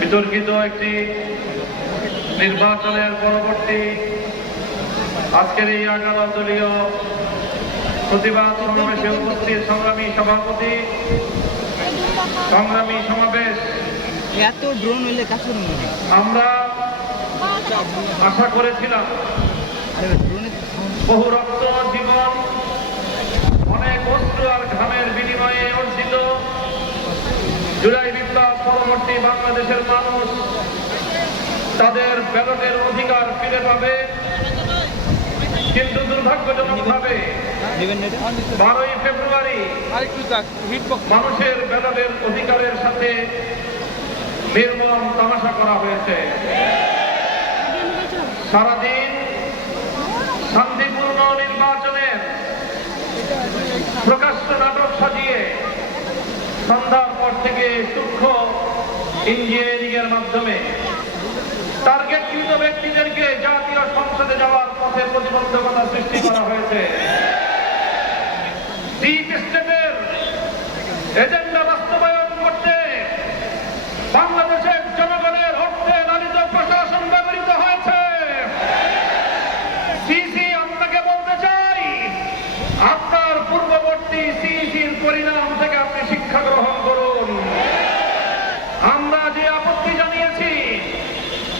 বিতর্কিত একটি নির্বাচনের পরবর্তী আজকের এই 11 দলীয় প্রতিবাদ সমাবেশে উপস্থিত সংগ্রামী সভাপতি, সংগ্রামী সমাবেশ, আমরা আশা করেছিলাম বহু রক্ত, জীবন, অনেক অস্ত্র আর ঘামের বিনিময়ে অর্জিত জুলাই বিপ্লব পরবর্তী বাংলাদেশের মানুষ তাদের ব্যালটের অধিকার ফিরে পাবে, কিন্তু দুর্ভাগ্যজনকভাবে 12ই ফেব্রুয়ারি মানুষের ব্যালটের অধিকারের সাথে নির্মম তামাশা করা হয়েছে। সারাদিন শান্তিপূর্ণ নির্বাচনের প্রকাশ্য নাটক সাজিয়ে সন্ধ্যার পর থেকে সূক্ষ্ম ইঞ্জিনিয়ারিং এর মাধ্যমে টার্গেটকৃত ব্যক্তিদেরকে জাতীয় সংসদে যাওয়ার পথে প্রতিবন্ধকতা সৃষ্টি করা হয়েছে। ডিপ স্টেটের এজেন্ডা বাস্তবায়ন করতে বাংলাদেশের জনগণের অর্থে লালিত প্রশাসন ব্যবহৃত হয়েছে। সিসি, আপনাকে বলতে চাই, আপনার পূর্ববর্তী সিসির পরিণাম থেকে আপনি শিক্ষা গ্রহণ করুন। আমরা যে আপত্তি জানিয়েছি,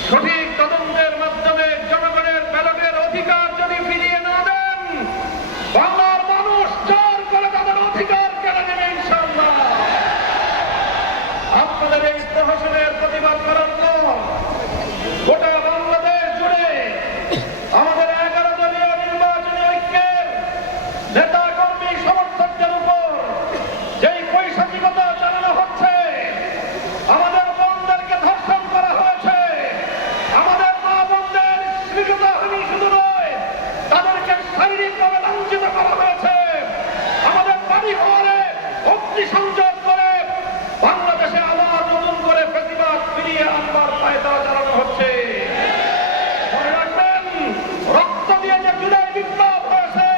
সঠিক তদন্তের মাধ্যমে জনগণের ব্যালটের অধিকার যদি ফিরিয়ে না দেন, বাংলার মানুষ জোর করে তাদের অধিকার কেড়ে নেবে ইনশাআল্লাহ। আপনাদের এই প্রহসনের প্রতিবাদ করার পর গোটা বাংলাদেশ জুড়ে আমাদের 11 দলীয় নির্বাচনী ঐক্যের নেতা কর্মী সমর্থকদের উপর যেই পৈশাচিকতা চালানো হচ্ছে, আমাদের বোনদেরকে ধর্ষণ করা হয়েছে, আমাদের মা বোনদের শ্লীলতাহানি শুধু নয়, তাদেরকে শারীরিকভাবে লাঞ্ছিত করা হয়েছে, আমাদের বাড়ি ঘরে অগ্নিসংযোগ করে বাংলাদেশে আবার নতুন করে প্রতিবাদ ফিরিয়ে আনবার পায়তারা চালানো হচ্ছে। মনে রাখবেন, রক্ত দিয়ে যে জুলাই বিপ্লব হয়েছে,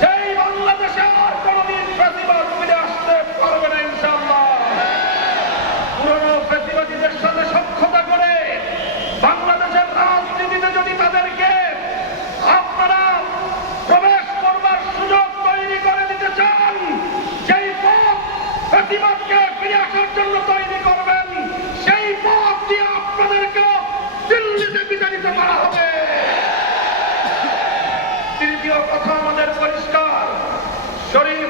সেই বাংলাদেশে আর কোনদিন প্রতিবাদ ফিরে আসতে পারবে না ইনশাআল্লাহ। পুরনো প্রতিবাদীদের সাথে সখ্যতা করে বাংলাদেশের রাজনীতিতে যদি তাদেরকে আপনারা প্রবেশ করবার সুযোগ তৈরি করে দিতে চান, যেই পথ প্রতিবাদকে ফিরে আসার জন্য তৈরি করবেন, সেই পথ দিয়ে আপনাদেরকে দিল্লিতে বিতাড়িত করা হবে। তৃতীয় কথা আমাদের পরিষ্কার, শরীফ